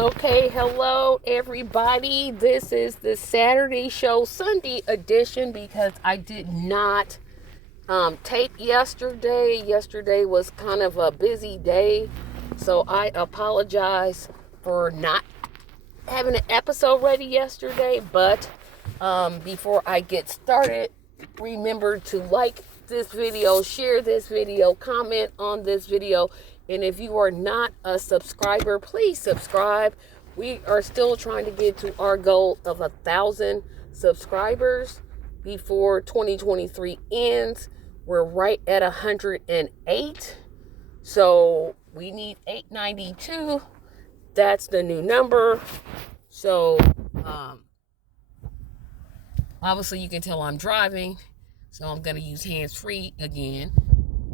Okay, hello everybody. This is the Saturday show, Sunday edition, because I did not tape yesterday. Yesterday was kind of a busy day, so I apologize for not having an episode ready yesterday. But before I get started, remember to like this video, share this video, comment on this video. And if you are not a subscriber, please subscribe. We are still trying to get to our goal of 1,000 subscribers before 2023 ends. We're right at 108. So we need 892. That's the new number. So obviously you can tell I'm driving. So I'm going to use hands-free again.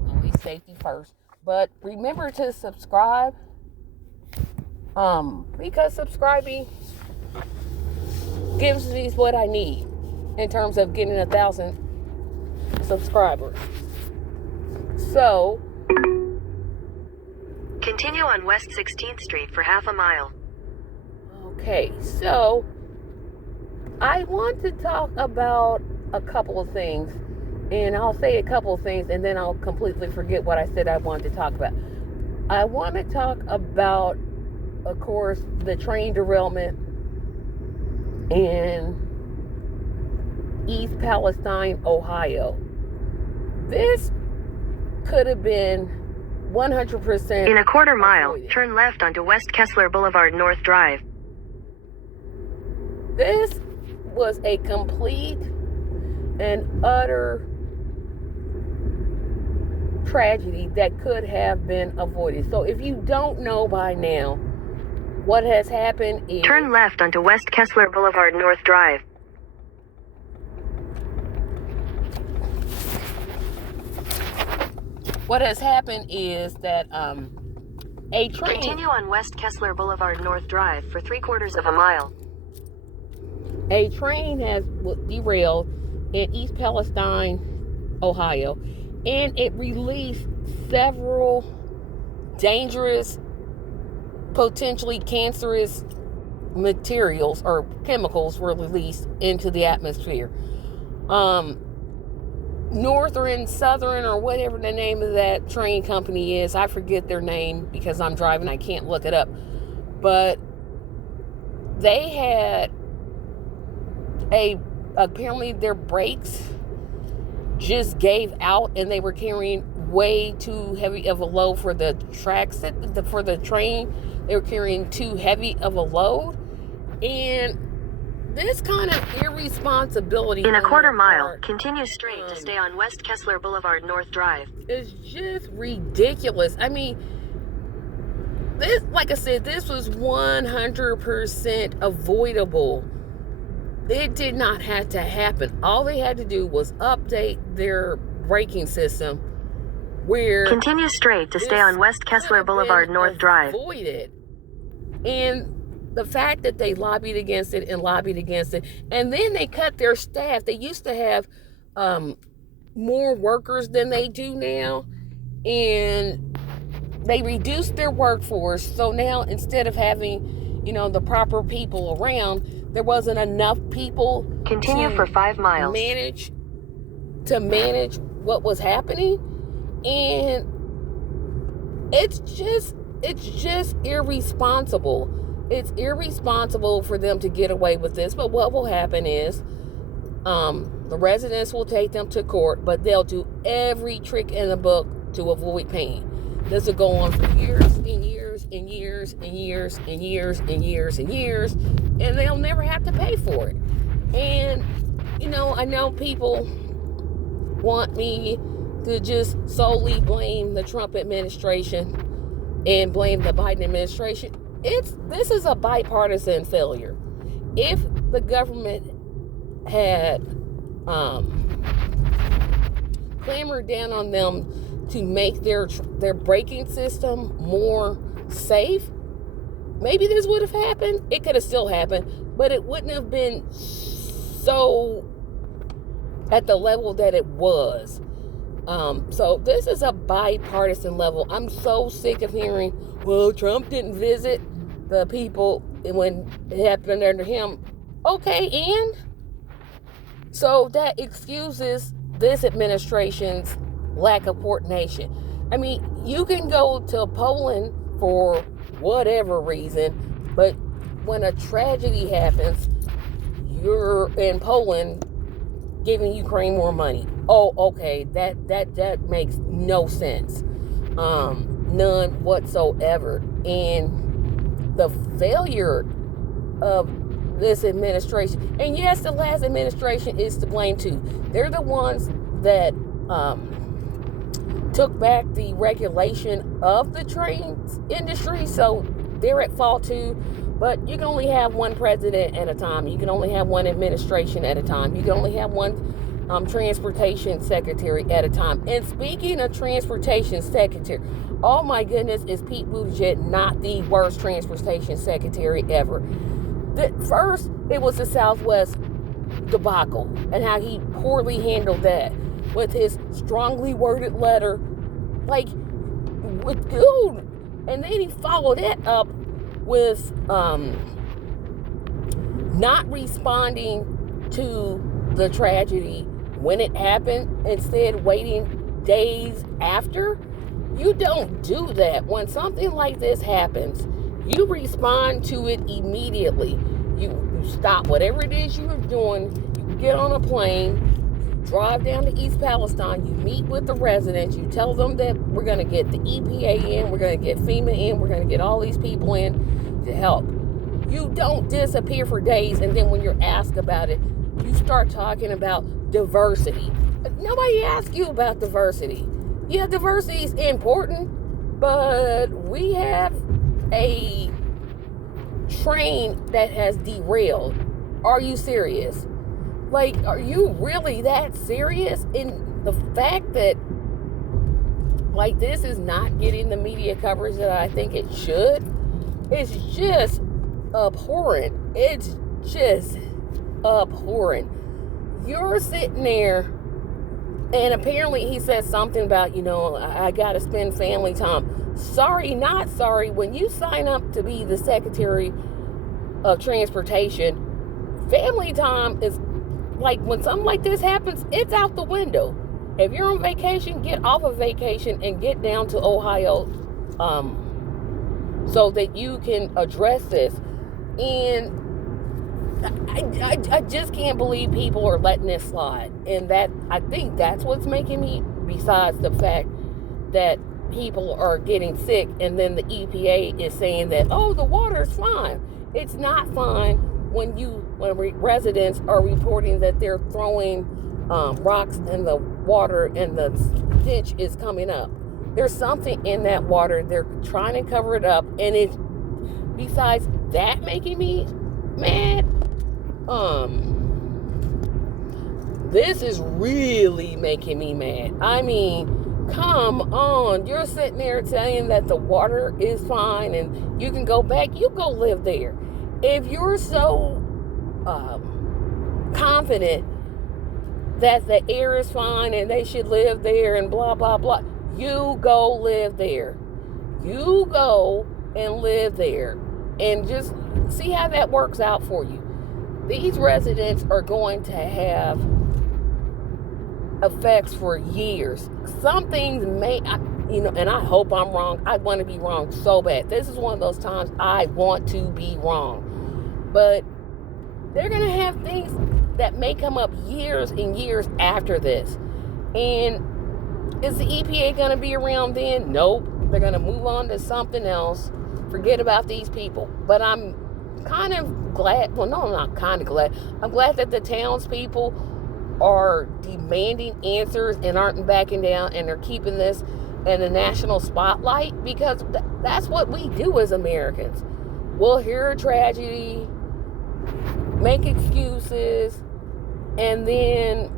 Always safety first. But remember to subscribe, because subscribing gives me what I need in terms of getting 1,000 subscribers. So, continue on West 16th Street for half a mile. Okay, so I want to talk about a couple of things. And I'll say a couple of things and then I'll completely forget what I said I wanted to talk about. I want to talk about, of course, the train derailment in East Palestine, Ohio. This could have been 100%. In a quarter mile, avoided. turn left onto West Kessler Boulevard North Drive. This was a complete and utter tragedy that could have been avoided. So if you don't know by now, what has happened is... Turn left onto West Kessler Boulevard North Drive. What has happened is that a train... Continue on West Kessler Boulevard North Drive for 3/4 of a mile. A train has derailed in East Palestine, Ohio, and it released several dangerous, potentially cancerous materials or chemicals were released into the atmosphere. Northern, Southern, or whatever the name of that train company is, I forget their name because I'm driving, I can't look it up, but they had apparently their brakes just gave out and they were carrying way too heavy of a load for the tracks for the train. They were carrying too heavy of a load, and this kind of irresponsibility in a quarter mile, continue straight to stay on West Kessler Boulevard North Drive. It's just ridiculous. I mean, this, like I said, this was 100% avoidable. It did not have to happen. All they had to do was update their braking system where... Continue straight to stay on West Kessler Boulevard North Drive. Avoided. And the fact that they lobbied against it, and then they cut their staff. They used to have more workers than they do now, and they reduced their workforce. So now, instead of having, the proper people around, there wasn't enough people. Continue for 5 miles. Manage what was happening, and it's just irresponsible. It's irresponsible for them to get away with this. But what will happen is, the residents will take them to court, but they'll do every trick in the book to avoid paying. This will go on for years and years and years and years and years and years and years, and they'll never have to pay for it. And, I know people want me to just solely blame the Trump administration and blame the Biden administration. This is a bipartisan failure. If the government had clamored down on them to make their braking system more safe, maybe this would have happened. It could have still happened, but it wouldn't have been so at the level that it was. So this is a bipartisan level. I'm so sick of hearing, well, Trump didn't visit. the people when it happened under him. Okay, and so that excuses this administration's lack of coordination. I mean, you can go to Poland for whatever reason, but when a tragedy happens, you're in Poland giving Ukraine more money. Oh, okay, that makes no sense, none whatsoever. And the failure of this administration, and yes, the last administration is to blame too. They're the ones that took back the regulation of the train industry, so they're at fault too. But you can only have one president at a time. You can only have one administration at a time. You can only have one transportation secretary at a time. And speaking of transportation secretary, oh my goodness, is Pete Buttigieg not the worst transportation secretary ever? First, it was the Southwest debacle and how he poorly handled that with his strongly worded letter, like, with dude. And then he followed it up with not responding to the tragedy when it happened, instead waiting days after. You don't do that. When something like this happens, you respond to it immediately. You stop whatever it is you are doing, you get on a plane, drive down to East Palestine, you meet with the residents, you tell them that we're going to get the EPA in, we're going to get FEMA in, we're going to get all these people in to help. You don't disappear for days, and then when you're asked about it, you start talking about diversity. Nobody asked you about diversity. Yeah, diversity is important, but we have a train that has derailed. Are you serious? Like, are you really that serious? In the fact that, like, this is not getting the media coverage that I think it should, it's just abhorrent. It's just abhorrent. You're sitting there, and apparently he said something about, I got to spend family time. Sorry, not sorry. When you sign up to be the Secretary of Transportation, family time is, like, when something like this happens, it's out the window. If you're on vacation, get off of vacation and get down to Ohio so that you can address this. And I just can't believe people are letting this slide. And that, I think that's what's making me, besides the fact that people are getting sick, and then the EPA is saying that, oh, the water's fine. It's not fine when residents are reporting that they're throwing rocks in the water and the stench is coming up. There's something in that water. They're trying to cover it up, and it's, besides that making me mad, this is really making me mad. I mean, come on. You're sitting there saying that the water is fine and you can go back. You go live there. If you're so confident that the air is fine and they should live there and blah, blah, blah, you go live there. You go and live there and just see how that works out for you. These residents are going to have effects for years. Some things may, and I hope I'm wrong. I want to be wrong so bad. This is one of those times I want to be wrong. But they're going to have things that may come up years and years after this. And is the EPA going to be around then? Nope. They're going to move on to something else. Forget about these people. But I'm kind of glad. Well, no, I'm not kind of glad. I'm glad that the townspeople are demanding answers and aren't backing down, and they're keeping this in the national spotlight, because that's what we do as Americans. We'll hear a tragedy, make excuses, and then,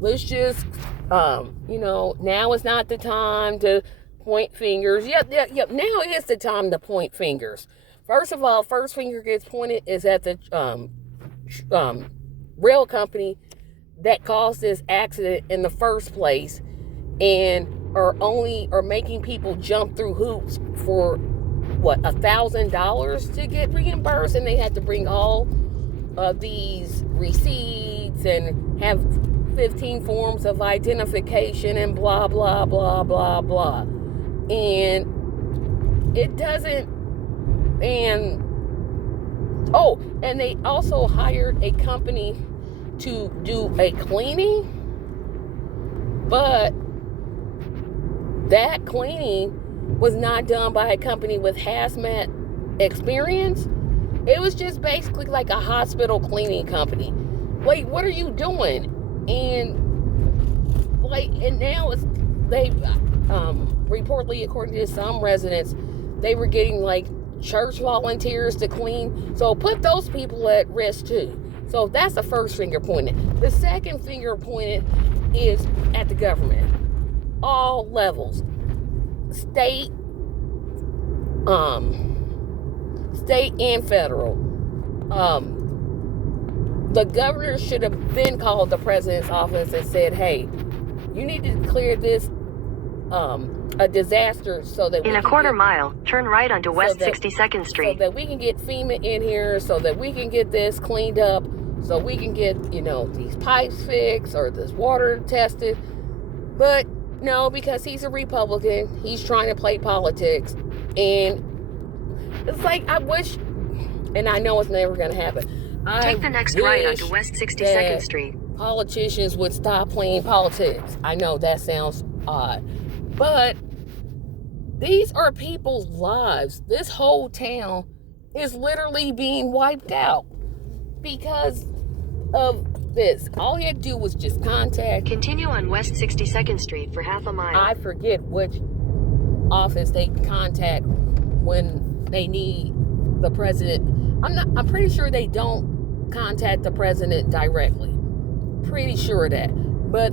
let's just now is not the time to point fingers. Yep. Now is the time to point fingers. First of all, first finger gets pointed is at the rail company that caused this accident in the first place, and are making people jump through hoops for what, $1,000 to get reimbursed, and they had to bring all of these receipts and have 15 forms of identification and blah blah blah blah blah. And it doesn't. And they also hired a company to do a cleaning, but that cleaning was not done by a company with hazmat experience. It was just basically like a hospital cleaning company. Like, what are you doing? And now they reportedly, according to some residents, they were getting like church volunteers to clean. So put those people at risk too. So that's the first finger pointed. The second finger pointed is at the government. All levels. State and federal. The governor should have been called the president's office and said, hey, you need to declare this a disaster so that in a quarter mile, turn right onto West 62nd Street. So that we can get FEMA in here, so that we can get this cleaned up, so we can get, these pipes fixed or this water tested. But no, because he's a Republican, he's trying to play politics. And it's like, I wish, and I know it's never going to happen. Take the next right onto West 62nd Street. Politicians would stop playing politics. I know that sounds odd, but these are people's lives. This whole town is literally being wiped out because of this. All he had to do was just contact. Continue on West 62nd Street for half a mile. I forget which office they contact when they need the president. I'm pretty sure they don't contact the president directly. Pretty sure of that. But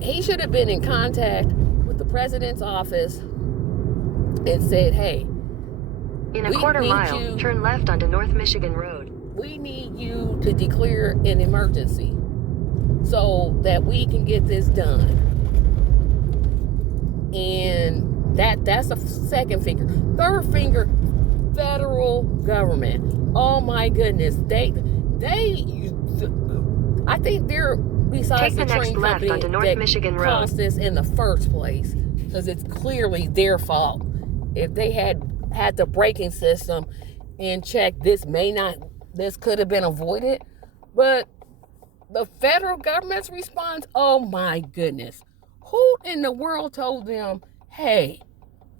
he should have been in contact with the president's office and said, hey, in a quarter mile, turn left onto North Michigan Road. We need you to declare an emergency so that we can get this done. And that's the second finger. Third finger, federal government. Oh my goodness. I think they're, besides the train company that caused this in the first place, because it's clearly their fault. If they had the braking system in check, this could have been avoided. But the federal government's response, oh my goodness. Who in the world told them, hey,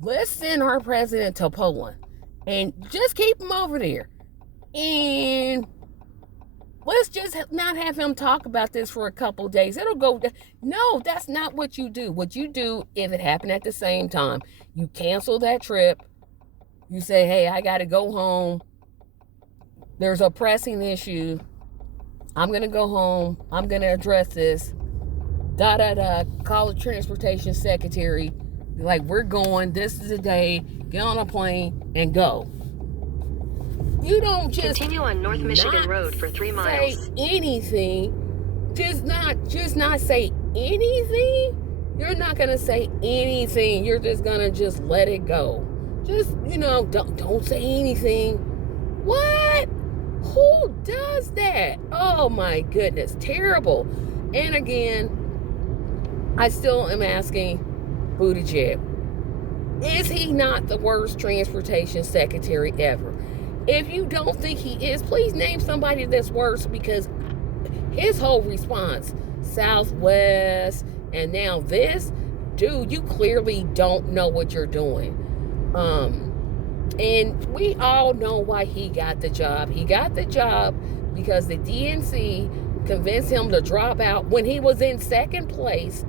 let's send our president to Poland and just keep him over there, and let's just not have him talk about this for a couple days. It'll go. No, that's not what you do. What you do, if it happened at the same time, you cancel that trip. You say, hey, I got to go home. There's a pressing issue. I'm going to go home. I'm going to address this. Call the transportation secretary. Be like, we're going. This is the day. Get on a plane and go. You don't just continue on North Michigan Road for 3 miles. Say anything. Just not say anything. You're not gonna say anything. You're just gonna just let it go. Just don't say anything. What? Who does that? Oh my goodness, terrible. And again, I still am asking Buttigieg, is he not the worst transportation secretary ever? If you don't think he is, please name somebody that's worse, because his whole response, Southwest, and now this, dude, you clearly don't know what you're doing. And we all know why he got the job. He got the job because the DNC convinced him to drop out when he was in second place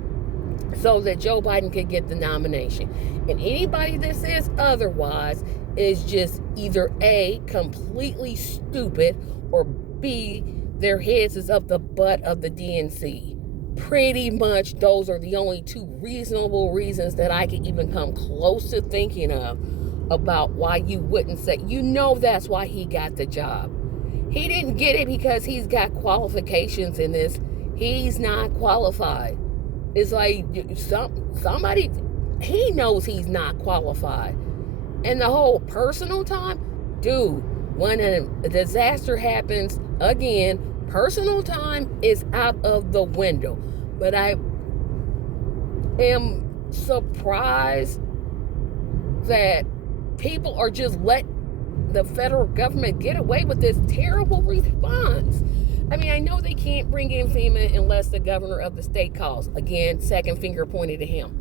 so that Joe Biden could get the nomination. And anybody that says otherwise is just either A, completely stupid, or B, their heads is up the butt of the DNC. Pretty much those are the only two reasonable reasons that I can even come close to thinking of about why you wouldn't say, that's why he got the job. He didn't get it because he's got qualifications in this. He's not qualified. It's like somebody, he knows he's not qualified. And the whole personal time, dude, when a disaster happens, again, personal time is out of the window. But I am surprised that people are just letting the federal government get away with this terrible response. I mean, I know they can't bring in FEMA unless the governor of the state calls. Again, second finger pointed to him.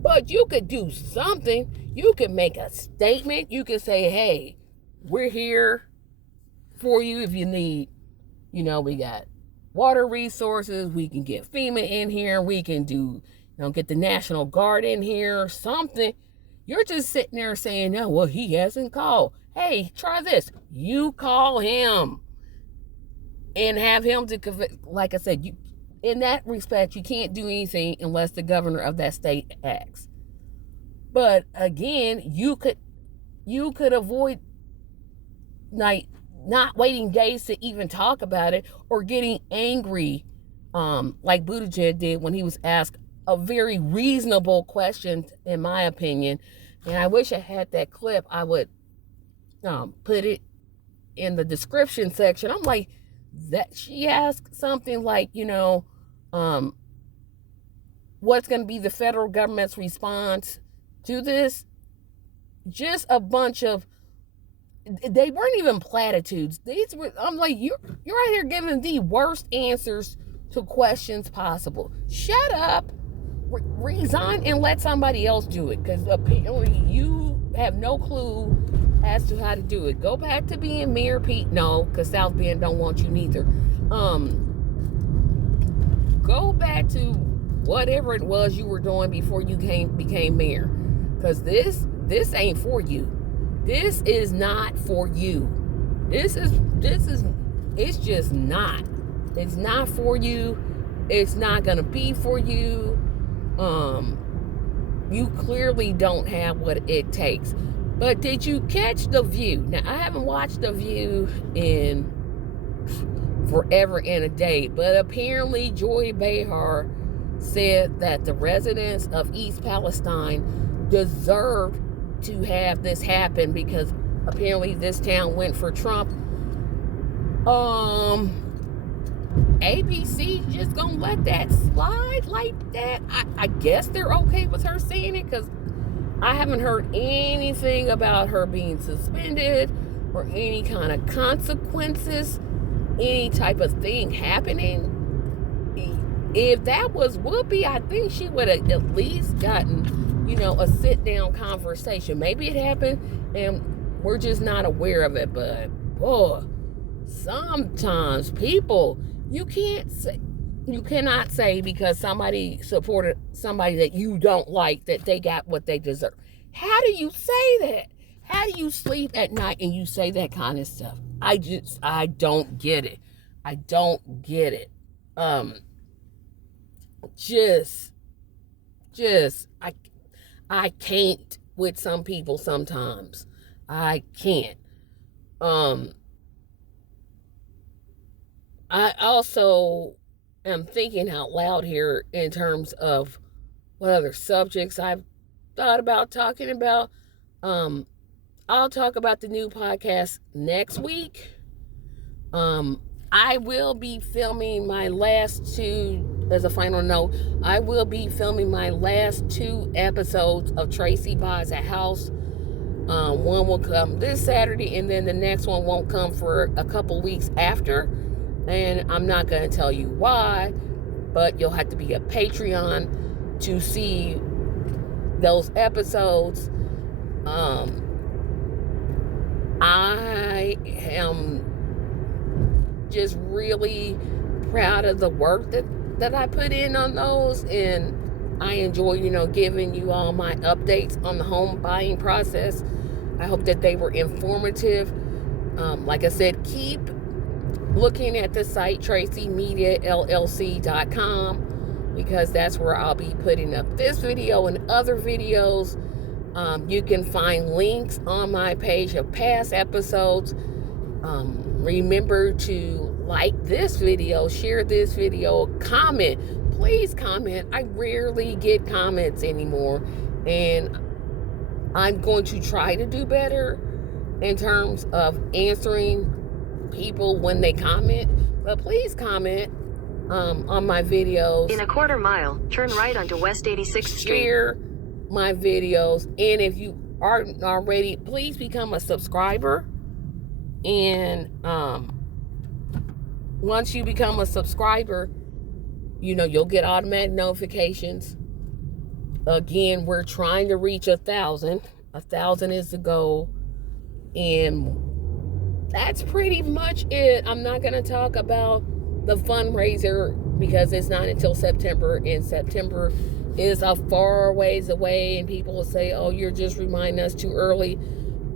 But you could do something. You could make a statement. You could say, hey, we're here for you if you need, we got water resources. We can get FEMA in here. We can do, get the National Guard in here, something. You're just sitting there saying, no, well, he hasn't called. Hey, try this. You call him and have him to, like I said, in that respect, you can't do anything unless the governor of that state acts. But again, you could avoid not waiting days to even talk about it or getting angry, like Buttigieg did when he was asked a very reasonable question, in my opinion. And I wish I had that clip. I would put it in the description section. I'm like, that she asked something like, what's going to be the federal government's response to this? Just a bunch of, they weren't even platitudes. These were, I'm like, you're out here giving the worst answers to questions possible. Shut up, resign, and let somebody else do it, because apparently you have no clue as to how to do it. Go back to being Mayor Pete. No, because South Bend don't want you neither. Go back to whatever it was you were doing before you became mayor, because this ain't for you. This is not for you. This is it's just not. It's not for you. It's not gonna be for you. You clearly don't have what it takes. But did you catch The View? Now, I haven't watched The View in forever and a day, but apparently Joy Behar said that the residents of East Palestine deserved to have this happen because apparently this town went for Trump. ABC just gonna let that slide like that? I guess they're okay with her saying it, because I haven't heard anything about her being suspended or any kind of consequences, any type of thing happening. If that was Whoopi, I think she would have at least gotten, a sit-down conversation. Maybe it happened and we're just not aware of it, but boy, sometimes people, you cannot say because somebody supported somebody that you don't like that they got what they deserve. How do you say that? How do you sleep at night and you say that kind of stuff? I don't get it. I don't get it. I can't with some people sometimes. I can't. I also am thinking out loud here in terms of what other subjects I've thought about talking about. I'll talk about the new podcast next week. I will be filming my last two, as a final note, I will be filming my last 2 episodes of Tracy Buys a House. One will come this Saturday, and then the next one won't come for a couple weeks after. And I'm not going to tell you why, but you'll have to be a Patreon to see those episodes. I am just really proud of the work that I put in on those, and I enjoy, giving you all my updates on the home buying process. I hope that they were informative. Like I said, keep looking at the site TracyMediaLLC.com, because that's where I'll be putting up this video and other videos. You can find links on my page of past episodes. Remember to like this video, share this video, comment. Please comment. I rarely get comments anymore, and I'm going to try to do better in terms of answering people when they comment. But please comment on my videos. In a quarter mile, turn right onto West 86th Street. Share my videos, and if you aren't already, please become a subscriber. And once you become a subscriber, you know, you'll get automatic notifications. Again, we're trying to reach 1,000. 1,000 is the goal, and that's pretty much it. I'm not going to talk about the fundraiser because it's not until September, and September is a far ways away, and people will say, oh, you're just reminding us too early.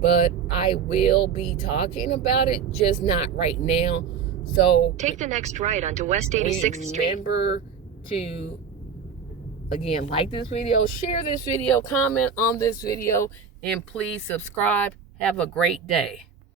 But I will be talking about it, just not right now. So take the next right onto West 86th Street. Remember to, again, like this video, share this video, comment on this video, and please subscribe. Have a great day.